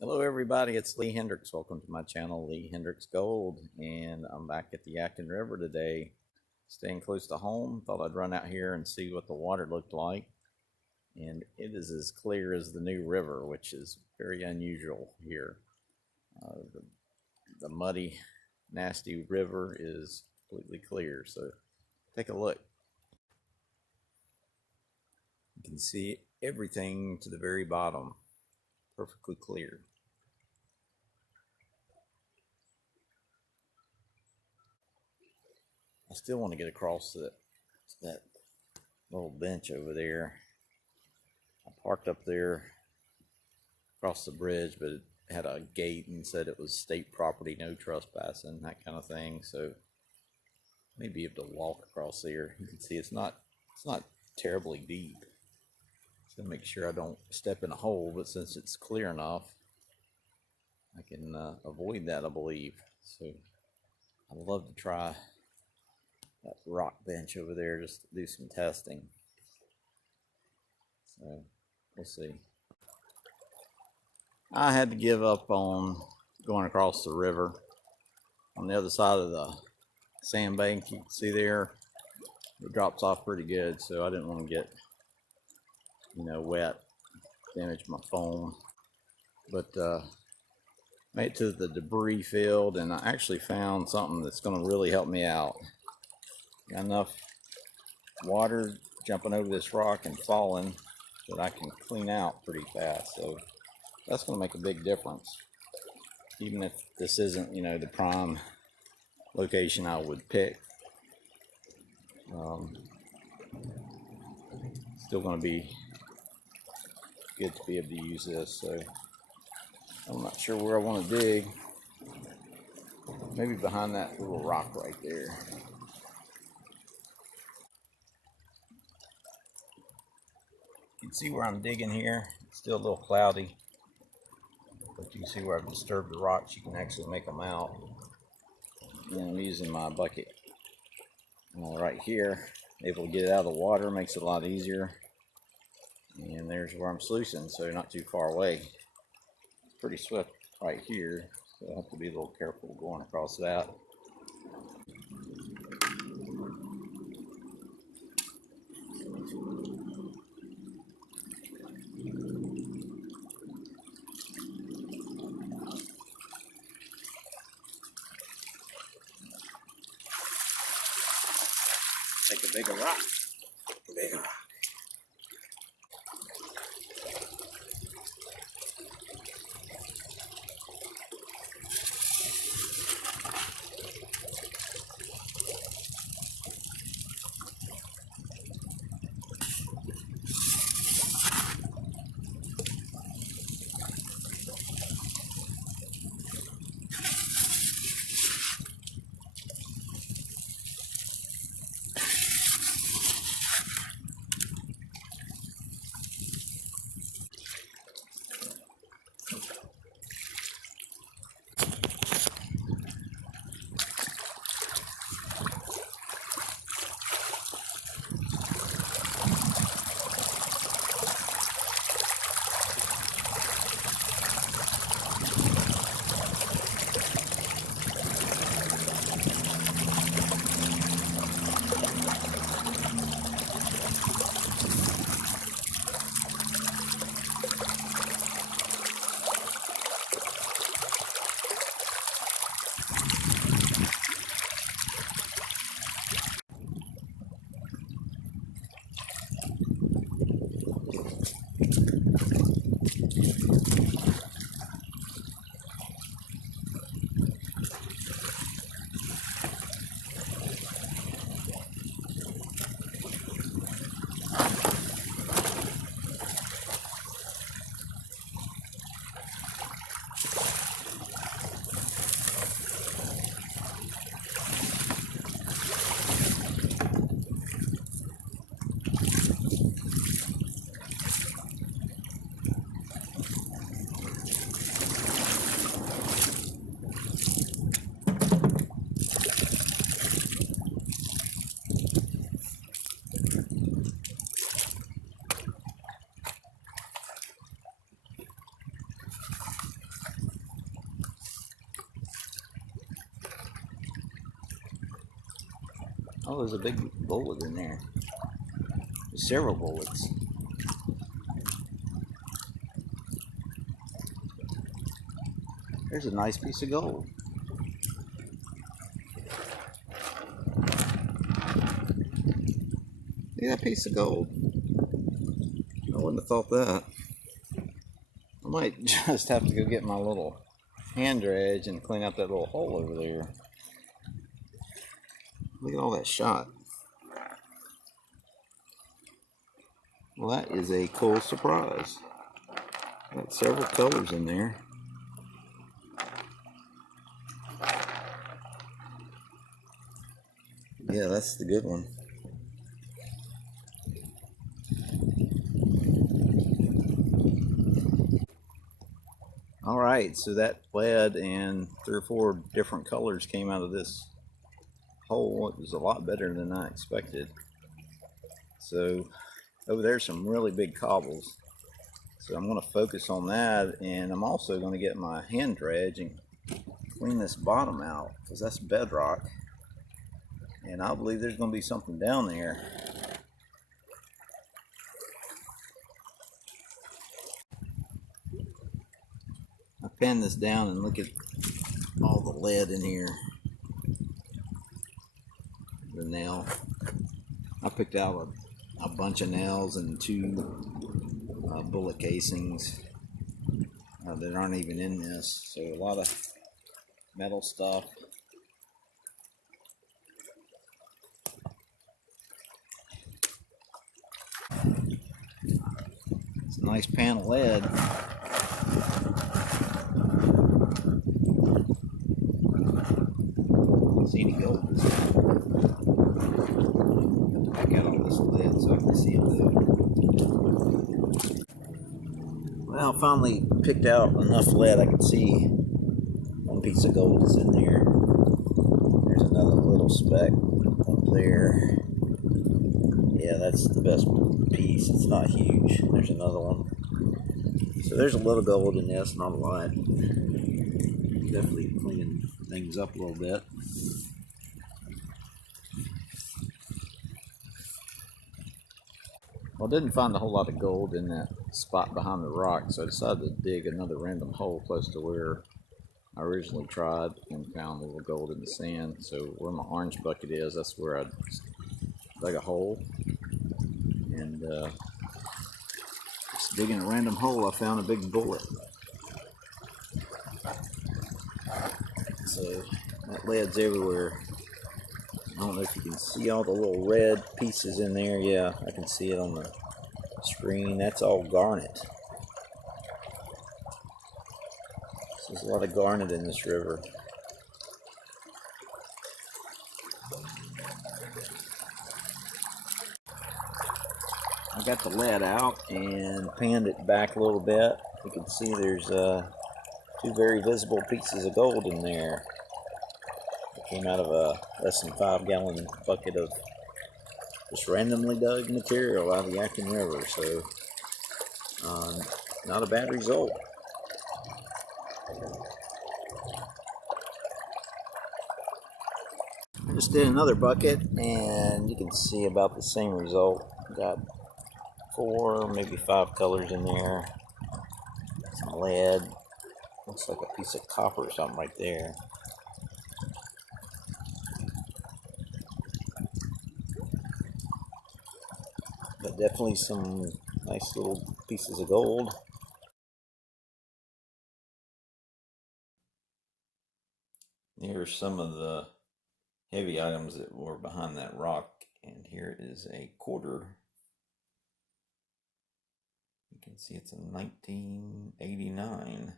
Hello everybody, it's Lee Hendricks. Welcome to my channel, Lee Hendricks Gold, and I'm back at the Yadkin River today, staying close to home. Thought I'd run out here and see what the water looked like, and it is as clear as the new river, which is very unusual here. The muddy, nasty river is completely clear, so take a look. You can see everything to the very bottom, perfectly clear. I still want to get across that little bench over there. I parked up there across the bridge, but it had a gate and said it was state property, no trespassing, that kind of thing. So maybe able to walk across there. You can see it's not terribly deep. So make sure I don't step in a hole, but since it's clear enough, I can avoid that, I believe. So I'd love to try that rock bench over there just to do some testing. So we'll see. I had to give up on going across the river. On the other side of the sandbank, you can see there, it drops off pretty good, so I didn't want to get, wet, damage my phone. But made it to the debris field, and I actually found something that's going to really help me out. Got enough water jumping over this rock and falling that I can clean out pretty fast. So that's going to make a big difference. Even if this isn't, the prime location I would pick. Still going to be good to be able to use this. So I'm not sure where I want to dig. Maybe behind that little rock right there. You can see where I'm digging here. It's still a little cloudy, but you can see where I've disturbed the rocks. You can actually make them out. And I'm using my bucket right here, able to get it out of the water, makes it a lot easier. And there's where I'm sluicing, so not too far away. It's pretty swift right here, so I have to be a little careful going across that. Take a bigger rock. Bigger rock. Oh, there's a big bullet in there. There's several bullets. There's a nice piece of gold. Look at that piece of gold. I wouldn't have thought that. I might just have to go get my little hand dredge and clean up that little hole over there. Look at all that shot. Well, that is a cool surprise. Got several colors in there. Yeah, that's the good one. All right, so that lead and 3 or 4 different colors came out of this hole. It was a lot better than I expected. So over there's some really big cobbles. So I'm going to focus on that, and I'm also going to get my hand dredge and clean this bottom out because that's bedrock. And I believe there's going to be something down there. I panned this down and look at all the lead in here. The nail. I picked out a bunch of nails and 2 bullet casings that aren't even in this. So a lot of metal stuff. It's a nice pan of lead. Don't see any gold this time. Back out all this lead so I can see it though. Well, I finally picked out enough lead I could see one piece of gold is in there. There's another little speck up there. Yeah, that's the best piece. It's not huge. There's another one. So there's a little gold in this, not a lot. Definitely cleaning things up a little bit. Well, I didn't find a whole lot of gold in that spot behind the rock, so I decided to dig another random hole close to where I originally tried and found a little gold in the sand. So where my orange bucket is, that's where I dug a hole. And just digging a random hole, I found a big bullet. So that lead's everywhere. I don't know if you can see all the little red pieces in there. Yeah, I can see it on the screen. That's all garnet. So there's a lot of garnet in this river. I got the lead out and panned it back a little bit. You can see there's 2 very visible pieces of gold in there. It came out of a less than 5-gallon bucket of just randomly dug material out of the Yadkin River. So not a bad result. I just did another bucket and you can see about the same result. Got 4, maybe 5 colors in there. Some lead. Looks like a piece of copper or something right there. But definitely some nice little pieces of gold. Here's some of the heavy items that were behind that rock, and here is a quarter. You can see it's a 1989.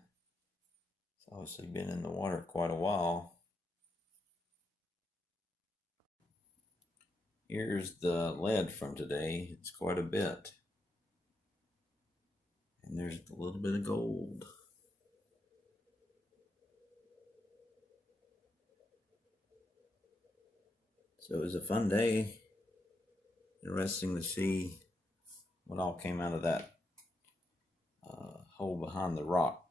It's obviously been in the water quite a while. Here's the lead from today. It's quite a bit. And there's a little bit of gold. So it was a fun day. Interesting to see what all came out of that hole behind the rock.